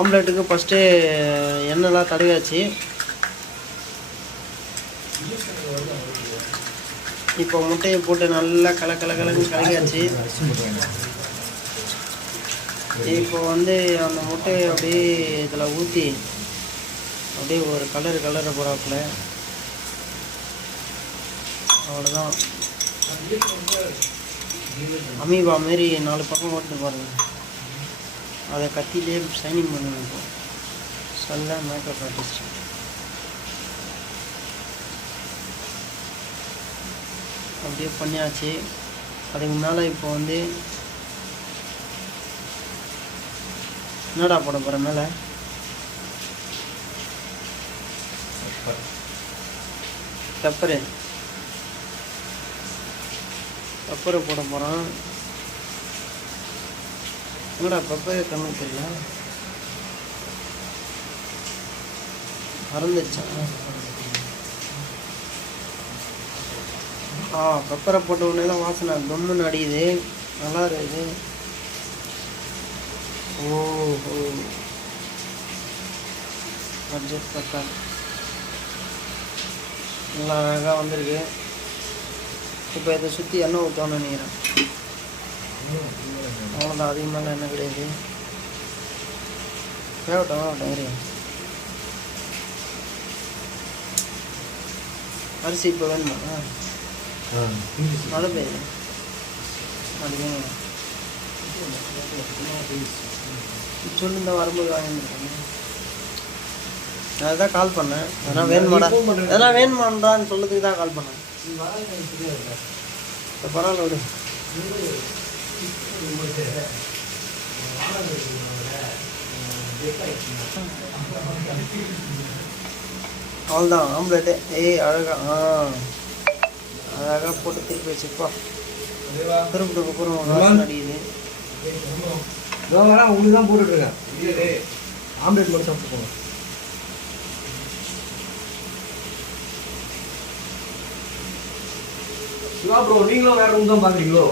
ஆம்லேட்டுக்கு first எண்ணெய்லாம் தடவியாச்சு. இப்போ முட்டையை போட்டு நல்லா கலக்கலன்னு கலக்கியாச்சு. இப்போ வந்து அந்த முட்டையை அப்படியே இதில் ஊற்றி அப்படியே ஒரு கலரை போகிறாப்புல. அவ்வளோதான். அமீபா மாரி 4 பக்கம் ஓட்டு பாருங்கள். அதை கத்திலே ஷைனிங் பண்ணுவேன். இப்போ சொல்ல மேக்கப் ஆர்டிஸ்ட். அப்படியே பண்ணியாச்சு. அதுக்கு மேலே இப்போ வந்து என்னடா போட போகிற மேலே பெப்பரை போட போகிறான். என்னடா பெப்பரை கம்மி தெரியல, மறந்துச்சா? பெப்பரை போட்ட உடனே தான் வாசனை கம்முன்னு அடியுது. நல்லா இருக்குது. ஓஹோ, அட்ஜஸ்ட் பெப்பர் நல்லா அழகாக வந்திருக்கு. இப்போ இதை சுற்றி எண்ணெய் ஊற்றணும்னு நினைக்கிறேன். அவ்வளோதான், அதிகமாக எண்ணெய் கிடையாது. வேகட்டும் இரு. அரிசி இப்போ வேணுமா? மழை பெய்யுது. அது வேணும் சொல்லுங்க, வரும்போது வாங்கிருக்காங்க. நான் அதுதான் கால் பண்ணேன். அதெல்லாம் வேணுமாடான்னு சொல்லுறதுக்கு தான் கால் பண்ணேன். பரவாயில்ல விடு. அவ்வளோதான் ஆம்லேட்டு. அழகாக போட்டு திருப்பி வச்சுப்பா. திருப்பிட்டு அப்புறம் அடிக்குது. உங்களுக்கு தான் போட்டுருக்கேன். ஆம்லேட் மட்டும் சாப்பிட்டு போங்க. சிவா ப்ரோ, நீங்களும் வேற ரூம் தான் பார்க்குறீங்களோ?